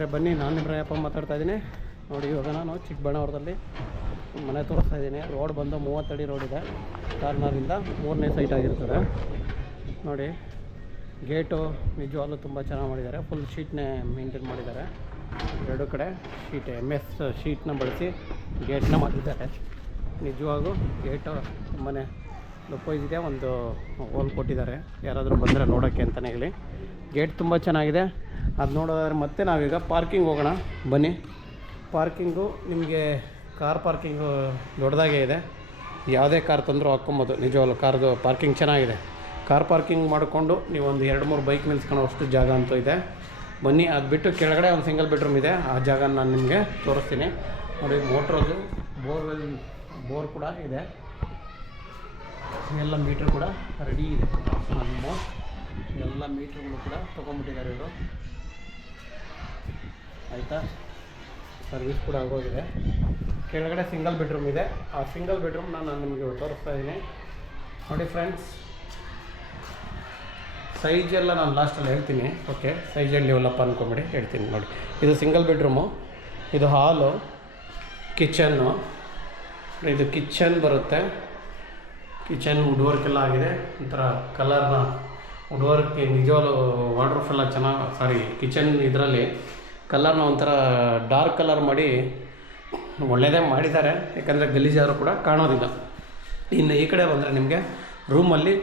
ಸ್ನೇಹಿತರೆ ಬನ್ನಿ, ನಾನು ನಿಮ್ಮ ರಾಯಪ್ಪ ಮಾತಾಡ್ತಾ ಇದ್ದೀನಿ. ನೋಡಿ, ಇವಾಗ ನಾನು ಚಿಕ್ಕಬಳ್ಳಾಪುರದಲ್ಲಿ ಮನೆ ತೋರಿಸ್ತಾ ಇದ್ದೀನಿ. ರೋಡ್ ಬಂದು 30 ಅಡಿ ರೋಡ್ ಇದೆ. ಕಾರ್ನರಿಂದ 3ನೇ ಸೈಟ್ ಆಗಿರ್ತದೆ. ನೋಡಿ, ಗೇಟು ನಿಜವಾಗ್ಲೂ ತುಂಬ ಚೆನ್ನಾಗಿ ಮಾಡಿದ್ದಾರೆ. ಫುಲ್ ಶೀಟ್ನೇ ಮೇಂಟೈನ್ ಮಾಡಿದ್ದಾರೆ. ಎರಡು ಕಡೆ ಶೀಟ್ MS ಶೀಟ್ನ ಬಳಸಿ ಗೇಟ್ನ ಮಾಡಿದ್ದಾರೆ. ನಿಜವಾಗೂ ಗೇಟು ತುಂಬಾ ಲುಪ್ಪೈಸಿದೆ. ಒಂದು ಹೋಲ್ ಕೊಟ್ಟಿದ್ದಾರೆ, ಯಾರಾದರೂ ಬಂದರೆ ನೋಡೋಕ್ಕೆ ಅಂತಲೇ ಹೇಳಿ. ಗೇಟ್ ತುಂಬ ಚೆನ್ನಾಗಿದೆ. ಅದು ನೋಡೋದಾದ್ರೆ ಮತ್ತೆ ನಾವೀಗ ಪಾರ್ಕಿಂಗ್ ಹೋಗೋಣ ಬನ್ನಿ. ಪಾರ್ಕಿಂಗು ನಿಮಗೆ ಕಾರ್ ಪಾರ್ಕಿಂಗು ದೊಡ್ಡದಾಗೇ ಇದೆ. ಯಾವುದೇ ಕಾರ್ ತಂದರೂ ಹಾಕ್ಕೊಬೋದು. ನಿಜವಾಗ್ಲೂ ಕಾರ್ದು ಪಾರ್ಕಿಂಗ್ ಚೆನ್ನಾಗಿದೆ. ಕಾರ್ ಪಾರ್ಕಿಂಗ್ ಮಾಡಿಕೊಂಡು ನೀವು ಒಂದು 2-3 ಬೈಕ್ ನಿಲ್ಸ್ಕೊಳ್ಳೋ ಅಷ್ಟು ಜಾಗ ಅಂತೂ ಇದೆ. ಬನ್ನಿ, ಅದು ಬಿಟ್ಟು ಕೆಳಗಡೆ ಒಂದು ಸಿಂಗಲ್ ಬೆಡ್ರೂಮ್ ಇದೆ. ಆ ಜಾಗ ನಾನು ನಿಮಗೆ ತೋರಿಸ್ತೀನಿ. ನೋಡಿ, ಮೋಟ್ರದು ಬೋರ್ ಕೂಡ ಇದೆ. ಎಲ್ಲ ಮೀಟ್ರ್ ಕೂಡ ರೆಡಿ ಇದೆ. ಆಲ್ಮೋಸ್ಟ್ ಎಲ್ಲ ಮೀಟ್ರ್ಗಳು ಕೂಡ ತೊಗೊಂಡ್ಬಿಟ್ಟಿದ್ದಾರೆ ಇವರು. ಆಯಿತಾ, ಸರ್ವಿಸ್ ಕೂಡ ಆಗೋಗಿದೆ. ಕೆಳಗಡೆ ಸಿಂಗಲ್ ಬೆಡ್ರೂಮ್ ಇದೆ. ಆ ಸಿಂಗಲ್ ಬೆಡ್ರೂಮ್ ನಾನು ನಿಮಗೆ ತೋರಿಸ್ತಾ ಇದ್ದೀನಿ. ನೋಡಿ ಫ್ರೆಂಡ್ಸ್, ಸೈಜೆಲ್ಲ ನಾನು ಲಾಸ್ಟಲ್ಲಿ ಹೇಳ್ತೀನಿ. ಓಕೆ, ಸೈಜಲ್ಲಿ ಡೆವಲಪ್ ಅಂದ್ಕೊಂಬಿಡಿ, ಹೇಳ್ತೀನಿ. ನೋಡಿ, ಇದು ಸಿಂಗಲ್ ಬೆಡ್ರೂಮು, ಇದು ಹಾಲು, ಕಿಚನ್ನು. ಇದು ಕಿಚನ್ ಬರುತ್ತೆ. ಕಿಚನ್ ವುಡ್ ವರ್ಕ್ ಎಲ್ಲ ಆಗಿದೆ. ಒಂಥರ ಕಲರ್ನ ವುಡ್ ವರ್ಕ್ ನಿಜವಾಗ್ಲೂ ವಾರ್ಡ್ರೋಬ್ ಎಲ್ಲ ಚೆನ್ನಾಗಿ ಕಿಚನ್ ಇದರಲ್ಲಿ ಕಲರ್ನ ಒಂಥರ ಡಾರ್ಕ್ ಕಲರ್ ಮಾಡಿ ಒಳ್ಳೆಯದೇ ಮಾಡಿದ್ದಾರೆ. ಯಾಕಂದರೆ ಗಲೀಜಾರು ಕೂಡ ಕಾಣೋದಿಲ್ಲ. ಇನ್ನು ಈ ಕಡೆ ಬಂದರೆ ನಿಮಗೆ ರೂಮಲ್ಲಿ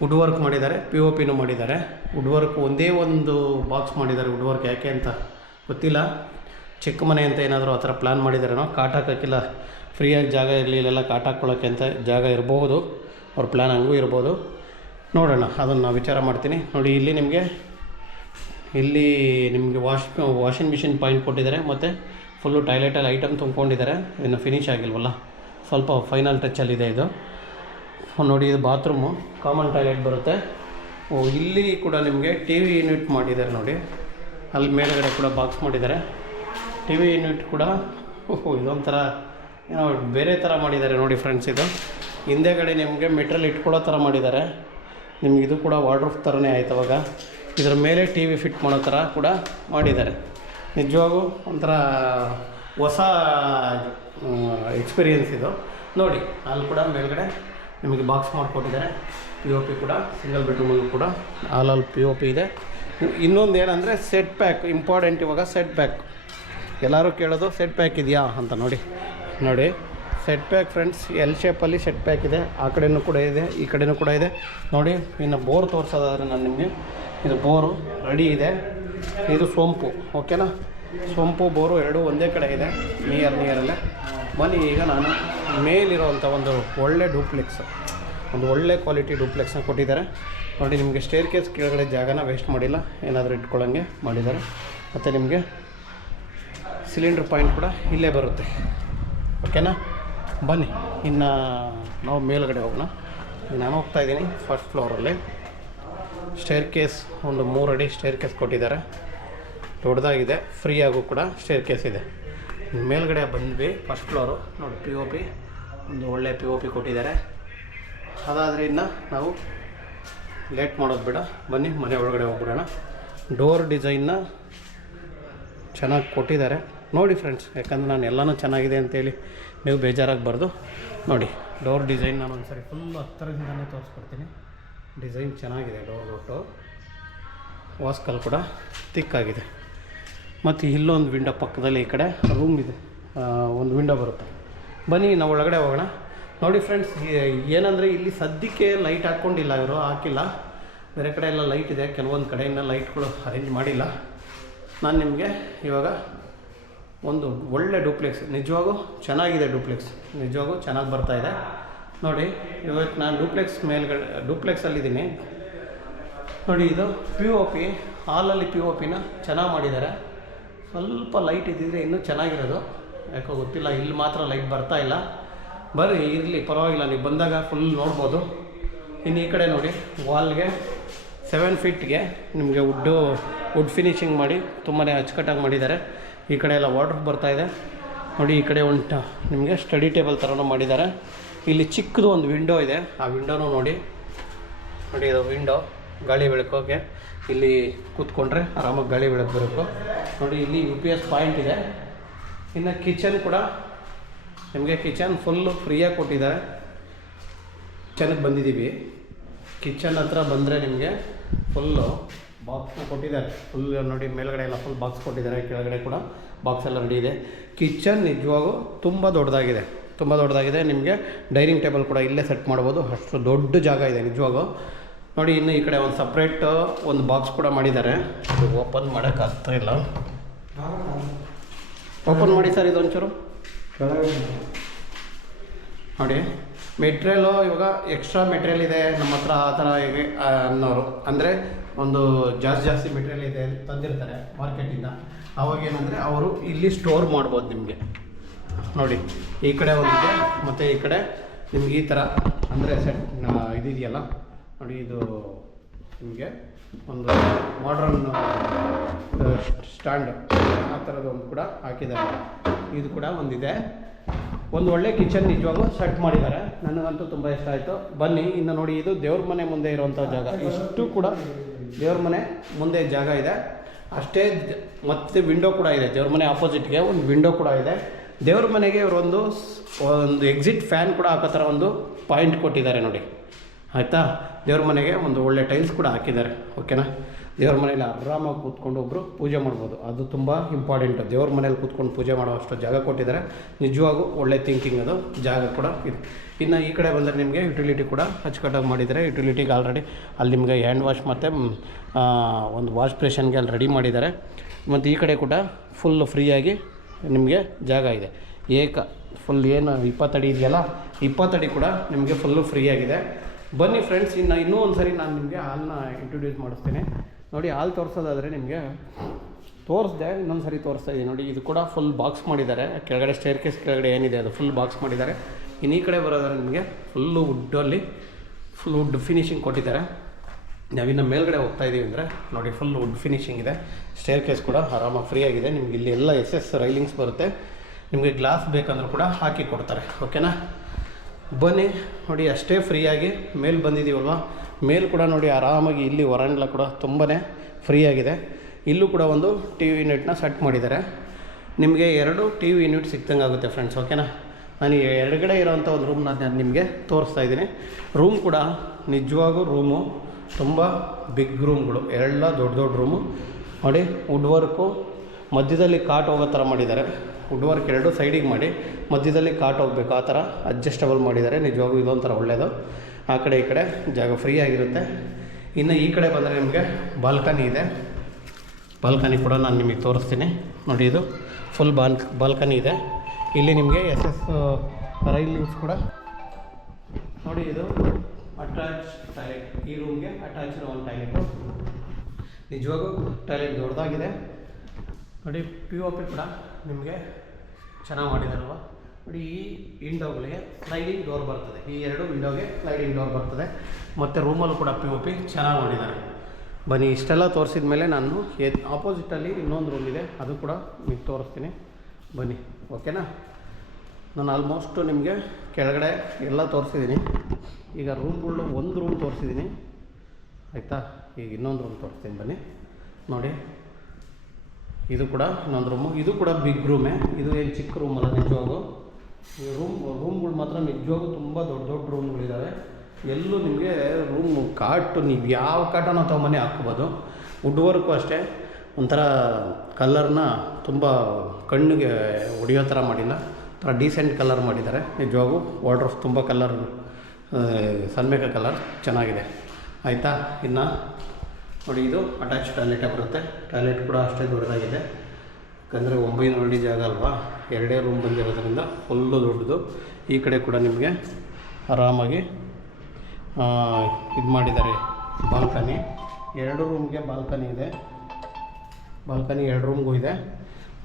ವುಡ್ ವರ್ಕ್ ಮಾಡಿದ್ದಾರೆ, POPನೂ ಮಾಡಿದ್ದಾರೆ. ವುಡ್ ವರ್ಕ್ ಒಂದೇ ಒಂದು ಬಾಕ್ಸ್ ಮಾಡಿದ್ದಾರೆ. ವುಡ್ ವರ್ಕ್ ಯಾಕೆ ಅಂತ ಗೊತ್ತಿಲ್ಲ. ಚಿಕ್ಕ ಮನೆ ಅಂತ ಏನಾದರೂ ಆ ಥರ ಪ್ಲ್ಯಾನ್ ಮಾಡಿದಾರೇನೋ. ಕಾಟ್ ಹಾಕೋಕ್ಕಿಲ್ಲ, ಫ್ರೀಯಾಗಿ ಜಾಗ ಇರಲಿ, ಇಲ್ಲೆಲ್ಲ ಕಾಟ್ ಹಾಕ್ಕೊಳ್ಳೋಕ್ಕೆ ಅಂತ ಜಾಗ ಇರ್ಬೋದು. ಅವ್ರ ಪ್ಲ್ಯಾನ್ ಹಂಗೂ ಇರ್ಬೋದು. ನೋಡೋಣ, ಅದನ್ನು ನಾವು ವಿಚಾರ ಮಾಡ್ತೀನಿ. ನೋಡಿ, ಇಲ್ಲಿ ನಿಮಗೆ ವಾಷಿಂಗ್ ಮಿಷಿನ್ ಪಾಯಿಂಟ್ ಕೊಟ್ಟಿದ್ದಾರೆ. ಮತ್ತು ಫುಲ್ಲು ಟಾಯ್ಲೆಟಲ್ಲಿ ಐಟಮ್ ತುಂಬ್ಕೊಂಡಿದ್ದಾರೆ. ಇನ್ನು ಫಿನಿಷ್ ಆಗಿಲ್ವಲ್ಲ, ಸ್ವಲ್ಪ ಫೈನಲ್ ಟಚ್ಚಲ್ಲಿದೆ ಇದು. ನೋಡಿ, ಇದು ಬಾತ್ರೂಮು, ಕಾಮನ್ ಟಾಯ್ಲೆಟ್ ಬರುತ್ತೆ. ಇಲ್ಲಿ ಕೂಡ ನಿಮಗೆ TV ಯೂನಿಟ್ ಮಾಡಿದ್ದಾರೆ. ನೋಡಿ, ಅಲ್ಲಿ ಮೇಲುಗಡೆ ಕೂಡ ಬಾಕ್ಸ್ ಮಾಡಿದ್ದಾರೆ. TV ಯೂನಿಟ್ ಕೂಡ ಇದೊಂಥರ ಏನೋ ಬೇರೆ ಥರ ಮಾಡಿದ್ದಾರೆ. ನೋಡಿ ಫ್ರೆಂಡ್ಸ್, ಇದು ಹಿಂದೆಗಡೆ ನಿಮಗೆ ಮೆಟ್ರಲ್ ಇಟ್ಕೊಳ್ಳೋ ಥರ ಮಾಡಿದ್ದಾರೆ. ನಿಮ್ಗೆ ಇದು ಕೂಡ ವಾರ್ಡ್ರೋಬ್ ಥರನೇ ಆಯ್ತು. ಅವಾಗ ಇದರ ಮೇಲೆ TV ಫಿಟ್ ಮಾಡೋ ಥರ ಕೂಡ ಮಾಡಿದ್ದಾರೆ. ನಿಜವಾಗೂ ಒಂಥರ ಹೊಸ ಎಕ್ಸ್ಪೀರಿಯೆನ್ಸ್ ಇದು. ನೋಡಿ, ಅಲ್ಲಿ ಕೂಡ ಮೇಲ್ಗಡೆ ನಿಮಗೆ ಬಾಕ್ಸ್ ಮಾಡಿಕೊಟ್ಟಿದ್ದಾರೆ. POP ಕೂಡ ಸಿಂಗಲ್ ಬೆಡ್ರೂಮಲ್ಲೂ ಕೂಡ ಹಾಲಲ್ಲಿ POP ಇದೆ. ಇನ್ನೊಂದು ಏನಂದರೆ ಸೆಟ್ ಪ್ಯಾಕ್ ಇಂಪಾರ್ಟೆಂಟ್. ಇವಾಗ ಸೆಟ್ ಪ್ಯಾಕ್ ಎಲ್ಲರೂ ಕೇಳೋದು, ಸೆಟ್ ಪ್ಯಾಕ್ ಇದೆಯಾ ಅಂತ. ನೋಡಿ ಸೆಟ್ ಪ್ಯಾಕ್ ಫ್ರೆಂಡ್ಸ್, L ಶೇಪಲ್ಲಿ ಸೆಟ್ ಪ್ಯಾಕ್ ಇದೆ. ಆ ಕಡೆಯೂ ಕೂಡ ಇದೆ, ಈ ಕಡೆಯೂ ಕೂಡ ಇದೆ. ನೋಡಿ, ಇನ್ನು ಬೋರ್ ತೋರಿಸೋದಾದ್ರೆ ನಾನು ನಿಮಗೆ, ಇದು ಬೋರು ರೆಡಿ ಇದೆ. ಇದು ಸೋಂಪು, ಓಕೆನಾ. ಸೋಂಪು ಬೋರು ಎರಡೂ ಒಂದೇ ಕಡೆ ಇದೆ, ನಿಯರಲ್ಲೇ. ಬನ್ನಿ, ಈಗ ನಾನು ಮೇಲಿರೋವಂಥ ಒಂದು ಒಳ್ಳೆ ಡೂಪ್ಲೆಕ್ಸ್, ಒಂದು ಒಳ್ಳೆ ಕ್ವಾಲಿಟಿ ಡೂಪ್ಲೆಕ್ಸ್ನ ಕೊಟ್ಟಿದ್ದಾರೆ. ನೋಡಿ, ನಿಮಗೆ ಸ್ಟೇರ್ ಕೇಸ್ ಕೆಳಗಡೆ ಜಾಗನ ವೇಸ್ಟ್ ಮಾಡಿಲ್ಲ, ಏನಾದರೂ ಇಟ್ಕೊಳ್ಳೋಂಗೆ ಮಾಡಿದ್ದಾರೆ. ಮತ್ತು ನಿಮಗೆ ಸಿಲಿಂಡ್ರ್ ಪಾಯಿಂಟ್ ಕೂಡ ಇಲ್ಲೇ ಬರುತ್ತೆ, ಓಕೆನಾ. ಬನ್ನಿ, ಇನ್ನು ನಾವು ಮೇಲುಗಡೆ ಹೋಗೋಣ. ನಾನು ಹೋಗ್ತಾಯಿದ್ದೀನಿ ಫಸ್ಟ್ ಫ್ಲೋರಲ್ಲಿ. ಸ್ಟೇರ್ ಕೇಸ್ ಒಂದು 3 ಅಡಿ ಸ್ಟೇರ್ ಕೇಸ್ ಕೊಟ್ಟಿದ್ದಾರೆ. ದೊಡ್ಡದಾಗಿದೆ, ಫ್ರೀಯಾಗೂ ಕೂಡ ಸ್ಟೇರ್ ಕೇಸ್ ಇದೆ. ಮೇಲ್ಗಡೆ ಬಂದ್ವಿ, ಫಸ್ಟ್ ಫ್ಲೋರು. ನೋಡಿ, POP ಒಂದು ಒಳ್ಳೆ POP ಕೊಟ್ಟಿದ್ದಾರೆ. ಅದಾದರೆ ಇನ್ನು ನಾವು ಲೇಟ್ ಮಾಡೋದು ಬೇಡ, ಬನ್ನಿ ಮನೆ ಒಳಗಡೆ ಹೋಗ್ಬಿಡೋಣ. ಡೋರ್ ಡಿಸೈನ್ನ ಚೆನ್ನಾಗಿ ಕೊಟ್ಟಿದ್ದಾರೆ. ನೋಡಿ ಫ್ರೆಂಡ್ಸ್, ಯಾಕಂದರೆ ನಾನು ಎಲ್ಲನೂ ಚೆನ್ನಾಗಿದೆ ಅಂತೇಳಿ ನೀವು ಬೇಜಾರಾಗಬಾರ್ದು. ನೋಡಿ, ಡೋರ್ ಡಿಸೈನ್ ನಾನು ಒಂದು ಸರಿ ಫುಲ್ ಹತ್ತಿರದಿಂದಲೇ ತೋರಿಸ್ಕೊಡ್ತೀನಿ. ಡಿಸೈನ್ ಚೆನ್ನಾಗಿದೆ. ಡೋರ್ ಒಟ್ಟು ವಾಸ್ಕಲ್ ಕೂಡ ತಿಕ್ಕಾಗಿದೆ. ಮತ್ತು ಇಲ್ಲೊಂದು ವಿಂಡೋ ಪಕ್ಕದಲ್ಲಿ ಈ ಕಡೆ ರೂಮ್ ಇದೆ, ಒಂದು ವಿಂಡೋ ಬರುತ್ತೆ. ಬನ್ನಿ, ನಾವು ಒಳಗಡೆ ಹೋಗೋಣ. ನೋಡಿ ಫ್ರೆಂಡ್ಸ್, ಏನಂದರೆ ಇಲ್ಲಿ ಸದ್ಯಕ್ಕೆ ಲೈಟ್ ಹಾಕ್ಕೊಂಡಿಲ್ಲ, ಇವರು ಹಾಕಿಲ್ಲ. ಬೇರೆ ಕಡೆ ಎಲ್ಲ ಲೈಟ್ ಇದೆ, ಕೆಲವೊಂದು ಕಡೆಯಿಂದ ಲೈಟ್ಗಳು ಅರೇಂಜ್ ಮಾಡಿಲ್ಲ. ನಾನು ನಿಮಗೆ ಇವಾಗ ಒಂದು ಒಳ್ಳೆ ಡೂಪ್ಲೆಕ್ಸ್, ನಿಜವಾಗೂ ಚೆನ್ನಾಗಿದೆ ಡೂಪ್ಲೆಕ್ಸ್, ನಿಜವಾಗೂ ಚೆನ್ನಾಗಿ ಬರ್ತಾಯಿದೆ. ನೋಡಿ, ಇವತ್ತು ನಾನು ಡೂಪ್ಲೆಕ್ಸಲ್ಲಿದ್ದೀನಿ. ನೋಡಿ, ಇದು POP, ಹಾಲಲ್ಲಿ POPನ ಚೆನ್ನಾಗಿ ಮಾಡಿದ್ದಾರೆ. ಸ್ವಲ್ಪ ಲೈಟ್ ಇದ್ದಿದ್ರೆ ಇನ್ನೂ ಚೆನ್ನಾಗಿರೋದು, ಯಾಕೋ ಗೊತ್ತಿಲ್ಲ, ಇಲ್ಲಿ ಮಾತ್ರ ಲೈಟ್ ಬರ್ತಾ ಇಲ್ಲ. ಬರ್ರಿ, ಇರಲಿ ಪರವಾಗಿಲ್ಲ, ನೀವು ಬಂದಾಗ ಫುಲ್ ನೋಡ್ಬೋದು. ಇನ್ನು ಈ ಕಡೆ ನೋಡಿ, ವಾಲ್ಗೆ 7 ಫೀಟ್ಗೆ ನಿಮಗೆ ವುಡ್ ಫಿನಿಷಿಂಗ್ ಮಾಡಿ ತುಂಬಾ ಅಚ್ಚುಕಟ್ಟಾಗಿ ಮಾಡಿದ್ದಾರೆ. ಈ ಕಡೆ ಎಲ್ಲ ವಾರ್ಡ್ರೋಬ್ ಬರ್ತಾಯಿದೆ. ನೋಡಿ, ಈ ಕಡೆ ಒಂದು ನಿಮಗೆ ಸ್ಟಡಿ ಟೇಬಲ್ ಥರನೂ ಮಾಡಿದ್ದಾರೆ. ಇಲ್ಲಿ ಚಿಕ್ಕದು ಒಂದು ವಿಂಡೋ ಇದೆ, ಆ ವಿಂಡೋನೂ ನೋಡಿ. ಇದು ವಿಂಡೋ ಗಾಳಿ ಬೆಳಕೋಕ್ಕೆ ಇಲ್ಲಿ ಕೂತ್ಕೊಂಡ್ರೆ ಆರಾಮಾಗಿ ಗಾಳಿ ಬೆಳಕು ಬರಬೇಕು ನೋಡಿ. ಇಲ್ಲಿ UPS ಪಾಯಿಂಟ್ ಇದೆ. ಇನ್ನು ಕಿಚನ್ ಕೂಡ ನಿಮಗೆ ಕಿಚನ್ ಫುಲ್ಲು ಫ್ರೀಯಾಗಿ ಕೊಟ್ಟಿದ್ದಾರೆ. ಕಿಚನ್ಗೆ ಬಂದಿದ್ದೀವಿ. ಕಿಚನ್ ಹತ್ರ ಬಂದರೆ ನಿಮಗೆ ಫುಲ್ಲು ಬಾಕ್ಸ್ನ ಕೊಟ್ಟಿದ್ದಾರೆ. ಫುಲ್ ನೋಡಿ ಮೇಲ್ಗಡೆ ಎಲ್ಲ ಫುಲ್ ಬಾಕ್ಸ್ ಕೊಟ್ಟಿದ್ದಾರೆ, ಕೆಳಗಡೆ ಕೂಡ ಬಾಕ್ಸ್ ಎಲ್ಲ ರೆಡಿ ಇದೆ. ಕಿಚನ್ ನಿಜವಾಗೂ ತುಂಬ ದೊಡ್ಡದಾಗಿದೆ. ನಿಮಗೆ ಡೈನಿಂಗ್ ಟೇಬಲ್ ಕೂಡ ಇಲ್ಲೇ ಸೆಟ್ ಮಾಡ್ಬೋದು, ಅಷ್ಟು ದೊಡ್ಡ ಜಾಗ ಇದೆ ನಿಜವಾಗೂ ನೋಡಿ. ಇನ್ನು ಈ ಕಡೆ ಒಂದು ಸಪ್ರೇಟ್ ಒಂದು ಬಾಕ್ಸ್ ಕೂಡ ಮಾಡಿದ್ದಾರೆ. ಇದು ಓಪನ್ ಮಾಡೋಕ್ಕಾಗ್ತಾ ಇಲ್ಲ. ಓಪನ್ ಮಾಡಿ ಸರ್ ಇದೊಂಚೂರು ನೋಡಿ. ಮೆಟೀರಿಯಲು ಇವಾಗ ಎಕ್ಸ್ಟ್ರಾ ಮೆಟೀರಿಯಲ್ ಇದೆ ನಮ್ಮ ಹತ್ರ ಆ ಥರ ಹೇಗೆ ಅನ್ನೋರು ಅಂದರೆ ಒಂದು ಜಾಸ್ತಿ ಮೆಟೀರಿಯಲ್ ಇದೆ ತಂದಿರ್ತಾರೆ ಮಾರ್ಕೆಟಿಂದ. ಅವಾಗ ಏನಂದರೆ ಅವರು ಇಲ್ಲಿ ಸ್ಟೋರ್ ಮಾಡ್ಬೋದು ನಿಮಗೆ ನೋಡಿ. ಈ ಕಡೆ ಒಂದಿದೆ ಮತ್ತು ಈ ಕಡೆ ನಿಮ್ಗೆ ಈ ಥರ ಅಂದರೆ ಸೆಟ್ ಇದೆಯಲ್ಲ ನೋಡಿ. ಇದು ನಿಮಗೆ ಒಂದು ಮಾಡ್ರನ್ ಸ್ಟ್ಯಾಂಡ್ ಆ ಥರದ್ದು ಒಂದು ಕೂಡ ಹಾಕಿದ್ದಾರೆ. ಇದು ಕೂಡ ಒಂದಿದೆ. ಒಂದು ಒಳ್ಳೆ ಕಿಚನ್ ನಿಜವಾಗೂ ಸೆಟ್ ಮಾಡಿದ್ದಾರೆ. ನನಗಂತೂ ತುಂಬ ಇಷ್ಟ ಆಯಿತು. ಬನ್ನಿ ಇನ್ನು ನೋಡಿ, ಇದು ದೇವ್ರ ಮನೆ ಮುಂದೆ ಇರುವಂಥ ಜಾಗ. ಇಷ್ಟು ಕೂಡ ದೇವ್ರ ಮನೆ ಮುಂದೆ ಜಾಗ ಇದೆ ಅಷ್ಟೇ. ಮತ್ತು ವಿಂಡೋ ಕೂಡ ಇದೆ. ದೇವ್ರ ಮನೆ ಆಪೋಸಿಟ್ಗೆ ಒಂದು ವಿಂಡೋ ಕೂಡ ಇದೆ. ದೇವ್ರ ಮನೆಗೆ ಇವರು ಒಂದು ಎಕ್ಸಿಟ್ ಫ್ಯಾನ್ ಕೂಡ ಹಾಕೋ ಥರ ಒಂದು ಪಾಯಿಂಟ್ ಕೊಟ್ಟಿದ್ದಾರೆ ನೋಡಿ, ಆಯಿತಾ. ದೇವ್ರ ಮನೆಗೆ ಒಂದು ಒಳ್ಳೆ ಟೈಲ್ಸ್ ಕೂಡ ಹಾಕಿದ್ದಾರೆ, ಓಕೆನಾ. ದೇವ್ರ ಮನೇಲಿ ಆರಾಮಾಗಿ ಕೂತ್ಕೊಂಡು ಒಬ್ಬರು ಪೂಜೆ ಮಾಡ್ಬೋದು, ಅದು ತುಂಬ ಇಂಪಾರ್ಟೆಂಟು. ದೇವ್ರ ಮನೇಲಿ ಕೂತ್ಕೊಂಡು ಪೂಜೆ ಮಾಡೋಷ್ಟು ಜಾಗ ಕೊಟ್ಟಿದ್ದಾರೆ. ನಿಜವಾಗೂ ಒಳ್ಳೆ ಥಿಂಕಿಂಗ್ ಅದು ಜಾಗ ಕೂಡ ಇದೆ. ಇನ್ನು ಈ ಕಡೆ ಬಂದರೆ ನಿಮಗೆ ಯುಟಿಲಿಟಿ ಕೂಡ ಅಚ್ಚುಕಟ್ಟಾಗಿ ಮಾಡಿದ್ದಾರೆ. ಯುಟಿಲಿಟಿಗೆ ಆಲ್ರೆಡಿ ಅಲ್ಲಿ ನಿಮಗೆ ಹ್ಯಾಂಡ್ ವಾಶ್ ಮತ್ತು ಒಂದು ವಾಶ್ ಬೇಷನ್ಗೆ ಅಲ್ಲಿ ರೆಡಿ ಮಾಡಿದ್ದಾರೆ. ಮತ್ತು ಈ ಕಡೆ ಕೂಡ ಫುಲ್ ಫ್ರೀಯಾಗಿ ನಿಮಗೆ ಜಾಗ ಇದೆ. ಫುಲ್ ಏನು 20 ಅಡಿ ಇದೆಯಲ್ಲ, 20 ಅಡಿ ಕೂಡ ನಿಮಗೆ ಫುಲ್ಲು ಫ್ರೀಯಾಗಿದೆ. ಬನ್ನಿ ಫ್ರೆಂಡ್ಸ್, ಇನ್ನೂ ಒಂದು ಸರಿ ನಾನು ನಿಮಗೆ ಹಾಲ್ನ ಇಂಟ್ರೊಡ್ಯೂಸ್ ಮಾಡಿಸ್ತೀನಿ ನೋಡಿ. ಹಾಲ್ ತೋರಿಸೋದಾದರೆ ನಿಮಗೆ ತೋರಿಸ್ದೆ, ಇನ್ನೊಂದು ಸರಿ ತೋರಿಸ್ತಾ ಇದ್ದೀನಿ ನೋಡಿ. ಇದು ಕೂಡ ಫುಲ್ ಬಾಕ್ಸ್ ಮಾಡಿದ್ದಾರೆ. ಕೆಳಗಡೆ ಸ್ಟೇರ್ ಕೇಸ್ ಕೆಳಗಡೆ ಏನಿದೆ ಅದು ಫುಲ್ ಬಾಕ್ಸ್ ಮಾಡಿದ್ದಾರೆ. ಇನ್ನು ಈ ಕಡೆ ಬರೋದಾದ್ರೆ ನಿಮಗೆ ಫುಲ್ಲು ವುಡ್ಡಲ್ಲಿ ಫುಲ್ ವುಡ್ ಫಿನಿಶಿಂಗ್ ಕೊಟ್ಟಿದ್ದಾರೆ. ನಾವಿನ್ನು ಮೇಲ್ಗಡೆ ಹೋಗ್ತಾ ಇದ್ದೀವಿ ಅಂದರೆ ನೋಡಿ, ಫುಲ್ ವುಡ್ ಫಿನಿಶಿಂಗ್ ಇದೆ. ಸ್ಟೇರ್ ಕೇಸ್ ಕೂಡ ಆರಾಮಾಗಿ ಫ್ರೀ ಆಗಿದೆ. ನಿಮ್ಗೆ ಇಲ್ಲಿ ಎಲ್ಲ SS ರೈಲಿಂಗ್ಸ್ ಬರುತ್ತೆ. ನಿಮಗೆ ಗ್ಲಾಸ್ ಬೇಕಂದ್ರೂ ಕೂಡ ಹಾಕಿ ಕೊಡ್ತಾರೆ, ಓಕೆನಾ. ಬನ್ನಿ ನೋಡಿ, ಅಷ್ಟೇ ಫ್ರೀಯಾಗಿ ಮೇಲೆ ಬಂದಿದ್ದೀವಲ್ವ. ಮೇಲ್ ಕೂಡ ನೋಡಿ ಆರಾಮಾಗಿ ಇಲ್ಲಿ ವರಾಂಡ್ಲ ಕೂಡ ತುಂಬಾ ಫ್ರೀಯಾಗಿದೆ. ಇಲ್ಲೂ ಕೂಡ ಒಂದು TV ಯೂನಿಟ್ನ ಸೆಟ್ ಮಾಡಿದ್ದಾರೆ. ನಿಮಗೆ 2 TV ಯೂನಿಟ್ ಸಿಕ್ತಂಗೆ ಆಗುತ್ತೆ ಫ್ರೆಂಡ್ಸ್, ಓಕೆನಾ. ನಾನು ಎಡಗಡೆ ಇರೋವಂಥ ಒಂದು ರೂಮ್ನ ನಾನು ನಿಮಗೆ ತೋರಿಸ್ತಾ ಇದ್ದೀನಿ. ರೂಮ್ ಕೂಡ ನಿಜವಾಗೂ ರೂಮು ತುಂಬ ಬಿಗ್ ರೂಮ್ಗಳು, ಎಲ್ಲ ದೊಡ್ಡ ರೂಮು ನೋಡಿ. ವುಡ್ ವರ್ಕು ಮಧ್ಯದಲ್ಲಿ ಕಾಟ್ ಹೋಗೋ ಥರ ಮಾಡಿದ್ದಾರೆ. ವುಡ್ ವರ್ಕ್ 2 ಸೈಡಿಗೆ ಮಾಡಿ ಮಧ್ಯದಲ್ಲಿ ಕಾಟ್ ಹೋಗಬೇಕು, ಆ ಥರ ಅಡ್ಜಸ್ಟಬಲ್ ಮಾಡಿದ್ದಾರೆ. ನಿಜವಾಗೂ ಇದೊಂಥರ ಒಳ್ಳೆಯದು. ಆ ಕಡೆ ಈ ಕಡೆ ಜಾಗ ಫ್ರೀ ಆಗಿರುತ್ತೆ. ಇನ್ನು ಈ ಕಡೆ ಬಂದರೆ ನಿಮಗೆ ಬಾಲ್ಕನಿ ಇದೆ. ಬಾಲ್ಕನಿ ಕೂಡ ನಾನು ನಿಮಗೆ ತೋರಿಸ್ತೀನಿ ನೋಡಿ. ಇದು ಫುಲ್ ಬಾಲ್ಕನಿ ಇದೆ. ಇಲ್ಲಿ ನಿಮಗೆ SS ರೈಲಿಂಗ್ಸ್ ಕೂಡ ನೋಡಿ. ಇದು ಅಟ್ಯಾಚ್ ಟಾಯ್ಲೆಟ್, ಈ ರೂಮ್ಗೆ ಅಟ್ಯಾಚ್ ಒಂದು ಟಾಯ್ಲೆಟು. ನಿಜವಾಗೂ ಟಾಯ್ಲೆಟ್ ದೊಡ್ಡದಾಗಿದೆ ನೋಡಿ. POP ಕೂಡ ನಿಮಗೆ ಚೆನ್ನಾಗಿ ಮಾಡಿದಾರಲ್ವ ನೋಡಿ. ಈ ವಿಂಡೋಗಳಿಗೆ ಸ್ಲೈಡಿಂಗ್ ಡೋರ್ ಬರ್ತದೆ. ಈ 2 ವಿಂಡೋಗೆ ಸ್ಲೈಡಿಂಗ್ ಡೋರ್ ಬರ್ತದೆ. ಮತ್ತು ರೂಮಲ್ಲೂ ಕೂಡ POP ಚೆನ್ನಾಗಿ ಮಾಡಿದ್ದಾರೆ. ಬನ್ನಿ, ಇಷ್ಟೆಲ್ಲ ತೋರಿಸಿದ ಮೇಲೆ ನಾನು ಆಪೋಸಿಟಲ್ಲಿ ಇನ್ನೊಂದು ರೂಮ್ ಇದೆ, ಅದು ಕೂಡ ನಿಮಗೆ ತೋರಿಸ್ತೀನಿ ಬನ್ನಿ, ಓಕೆನಾ. ನಾನು ಆಲ್ಮೋಸ್ಟು ನಿಮಗೆ ಕೆಳಗಡೆ ಎಲ್ಲ ತೋರಿಸಿದ್ದೀನಿ. ಈಗ ರೂಮ್ಗಳು ಒಂದು ರೂಮ್ ತೋರಿಸಿದ್ದೀನಿ, ಆಯಿತಾ. ಈಗ ಇನ್ನೊಂದು ರೂಮ್ ತೋರಿಸ್ತೀನಿ ಬನ್ನಿ ನೋಡಿ. ಇದು ಕೂಡ ಇನ್ನೊಂದು ರೂಮು. ಇದು ಕೂಡ ಬಿಗ್ ರೂಮೇ, ಇದು ಏನು ಚಿಕ್ಕ ರೂಮ್ ಅಲ್ಲ ನಿಜವಾಗೂ. ಈ ರೂಮ್ಗಳು ಮಾತ್ರ ನಿಜವಾಗೂ ತುಂಬ ದೊಡ್ಡ ರೂಮ್ಗಳಿದ್ದಾವೆ. ಎಲ್ಲೂ ನಿಮಗೆ ರೂಮು ಕಾಟು ನೀವು ಯಾವ ಕಾಟನ ತೊಗೊಂಬನ್ನಿ ಹಾಕ್ಬೋದು. ವುಡ್ ವರ್ಕು ಅಷ್ಟೇ, ಒಂಥರ ಕಲರ್ನ ತುಂಬ ಕಣ್ಣಿಗೆ ಹೊಡೆಯೋ ಥರ ಮಾಡಿಲ್ಲ, ಥರ ಡೀಸೆಂಟ್ ಕಲರ್ ಮಾಡಿದ್ದಾರೆ. ನಿಜವಾಗೂ ವಾರ್ಡ್ರೋಬ್ ತುಂಬ ಕಲರ್ ಸನ್ಮೇಕ ಕಲರ್ ಚೆನ್ನಾಗಿದೆ, ಆಯಿತಾ. ಇನ್ನು ನೋಡಿ, ಇದು ಅಟ್ಯಾಚ್ ಟಾಯ್ಲೆಟೇ ಬರುತ್ತೆ. ಟಾಯ್ಲೆಟ್ ಕೂಡ ಅಷ್ಟೇ ದೊಡ್ಡದಾಗಿದೆ, ಯಾಕಂದರೆ 9 ಅಡಿ ಜಾಗ ಅಲ್ವಾ. 2 ರೂಮ್ ಬಂದಿರೋದ್ರಿಂದ ಫುಲ್ಲು ದೊಡ್ಡದು. ಈ ಕಡೆ ಕೂಡ ನಿಮಗೆ ಆರಾಮಾಗಿ ಇದು ಮಾಡಿದ್ದಾರೆ ಬಾಲ್ಕನಿ. 2 ರೂಮ್ಗೆ ಬಾಲ್ಕನಿ ಇದೆ. ಬಾಲ್ಕನಿ 2 ರೂಮ್ಗೂ ಇದೆ.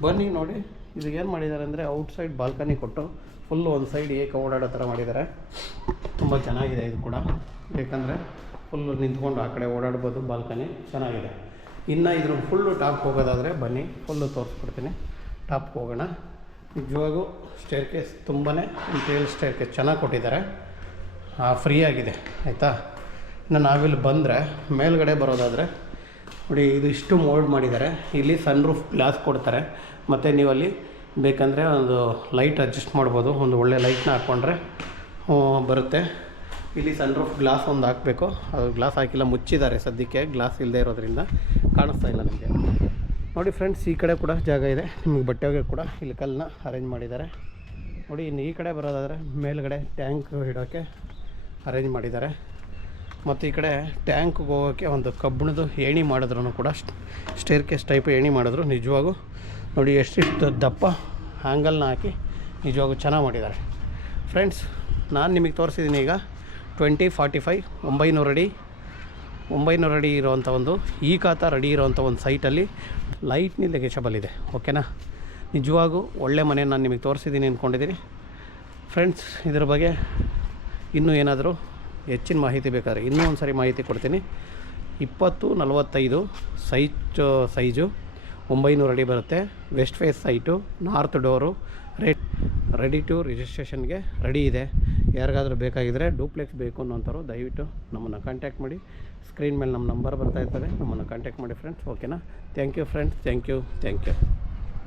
ಬನ್ನಿ ನೋಡಿ, ಇದು ಏನು ಮಾಡಿದ್ದಾರೆ ಅಂದರೆ ಔಟ್ಸೈಡ್ ಬಾಲ್ಕನಿ ಕೊಟ್ಟು ಫುಲ್ಲು ಒಂದು ಸೈಡ್ ಓಡಾಡೋ ಥರ ಮಾಡಿದ್ದಾರೆ. ತುಂಬ ಚೆನ್ನಾಗಿದೆ ಇದು ಕೂಡ, ಯಾಕಂದರೆ ಫುಲ್ಲು ನಿಂತ್ಕೊಂಡು ಆ ಕಡೆ ಓಡಾಡ್ಬೋದು. ಬಾಲ್ಕನಿ ಚೆನ್ನಾಗಿದೆ. ಇನ್ನು ಇದ್ರ ಫುಲ್ಲು ಟಾಪ್ ಹೋಗೋದಾದರೆ ಬನ್ನಿ, ಫುಲ್ಲು ತೋರಿಸ್ಬಿಡ್ತೀನಿ. ಟಾಪ್ಗೆ ಹೋಗೋಣ. ನಿಜವಾಗೂ ಸ್ಟೇರ್ ಕೇಸ್ ತುಂಬಾ ಇಂಟೀರಿಯರ್ ಸ್ಟೇರ್ ಕೇಸ್ ಚೆನ್ನಾಗಿ ಕೊಟ್ಟಿದ್ದಾರೆ, ಫ್ರೀ ಆಗಿದೆ, ಆಯಿತಾ. ಇನ್ನು ನಾವಿಲ್ಲಿ ಬಂದರೆ ಮೇಲ್ಗಡೆ ಬರೋದಾದರೆ ನೋಡಿ ಇದು ಇಷ್ಟು ಮೋಲ್ಡ್ ಮಾಡಿದ್ದಾರೆ. ಇಲ್ಲಿ ಸನ್ ರೂಫ್ ಗ್ಲಾಸ್ ಕೊಡ್ತಾರೆ, ಮತ್ತು ನೀವು ಅಲ್ಲಿ ಬೇಕಂದರೆ ಒಂದು ಲೈಟ್ ಅಡ್ಜಸ್ಟ್ ಮಾಡ್ಬೋದು. ಒಂದು ಒಳ್ಳೆ ಲೈಟ್ನ ಹಾಕ್ಕೊಂಡ್ರೆ ಬರುತ್ತೆ. ಇಲ್ಲಿ ಸನ್ ರೂಫ್ ಗ್ಲಾಸ್ ಒಂದು ಹಾಕಬೇಕು, ಅದು ಗ್ಲಾಸ್ ಹಾಕಿಲ್ಲ, ಮುಚ್ಚಿದ್ದಾರೆ ಸದ್ಯಕ್ಕೆ. ಗ್ಲಾಸ್ ಇಲ್ಲದೆ ಇರೋದ್ರಿಂದ ಕಾಣಿಸ್ತಾ ಇಲ್ಲ ನಿಮಗೆ. ನೋಡಿ ಫ್ರೆಂಡ್ಸ್, ಈ ಕಡೆ ಕೂಡ ಜಾಗ ಇದೆ ನಿಮಗೆ ಬಟ್ಟೆಗೆ ಕೂಡ ಇಲ್ಲಿ ಕಲ್ಲನ್ನ ಅರೇಂಜ್ ಮಾಡಿದ್ದಾರೆ. ನೋಡಿ ಇನ್ನು ಈ ಕಡೆ ಬರೋದಾದರೆ ಮೇಲ್ಗಡೆ ಟ್ಯಾಂಕ್ ಇಡೋಕ್ಕೆ ಅರೇಂಜ್ ಮಾಡಿದ್ದಾರೆ. ಮತ್ತು ಈ ಕಡೆ ಟ್ಯಾಂಕ್ಗೆ ಹೋಗೋಕ್ಕೆ ಒಂದು ಕಬ್ಬಿಣದ ಏಣಿ ಮಾಡಿದ್ರು ಕೂಡ, ಸ್ಟೇರ್ ಕೇಸ್ ಟೈಪ್ ಏಣಿ ಮಾಡಿದ್ರು. ನಿಜವಾಗೂ ನೋಡಿ ಎಷ್ಟಿಷ್ಟು ದಪ್ಪ ಹ್ಯಾಂಗಲ್ನ ಹಾಕಿ ನಿಜವಾಗೂ ಚೆನ್ನಾಗಿ ಮಾಡಿದ್ದಾರೆ. ಫ್ರೆಂಡ್ಸ್, ನಾನು ನಿಮಗೆ ತೋರಿಸಿದ್ದೀನಿ ಈಗ 2045 900 ಅಡಿ ಇರೋವಂಥ ಒಂದು ಈ ಖಾತ ರೆಡಿ ಇರೋವಂಥ ಒಂದು ಸೈಟಲ್ಲಿ ಲೈಟ್ನಿ ನೆಗೆಷಬಲ್ ಇದೆ. ಓಕೆನಾ? ನಿಜವಾಗೂ ಒಳ್ಳೆ ಮನೆ ನಾನು ನಿಮಗೆ ತೋರಿಸಿದ್ದೀನಿ ಅಂದ್ಕೊಂಡಿದ್ದೀನಿ. ಫ್ರೆಂಡ್ಸ್, ಇದರ ಬಗ್ಗೆ ಇನ್ನೂ ಏನಾದರೂ ಹೆಚ್ಚಿನ ಮಾಹಿತಿ ಬೇಕಾದ್ರೆ ಇನ್ನೂ ಒಂದು ಸಾರಿ ಮಾಹಿತಿ ಕೊಡ್ತೀನಿ. 2045 ಸೈಜು 900 ಅಡಿ ಬರುತ್ತೆ. West face site, north door, ready to ರಿಜಿಸ್ಟ್ರೇಷನ್ಗೆ ರೆಡಿ ಇದೆ. ಯಾರಿಗಾದರೂ ಬೇಕಾಗಿದ್ದರೆ ಡೂಪ್ಲೆಕ್ಸ್ ಬೇಕು ಅನ್ನೋಂಥವ್ರು ದಯವಿಟ್ಟು ನಮ್ಮನ್ನು ಕಾಂಟ್ಯಾಕ್ಟ್ ಮಾಡಿ. ಸ್ಕ್ರೀನ್ ಮೇಲೆ ನಮ್ಮ ನಂಬರ್ ಬರ್ತಾ ಇರ್ತದೆ, ನಮ್ಮನ್ನು ಕಾಂಟ್ಯಾಕ್ಟ್ ಮಾಡಿ ಫ್ರೆಂಡ್ಸ್. ಓಕೆನಾ? Thank you friends, thank you.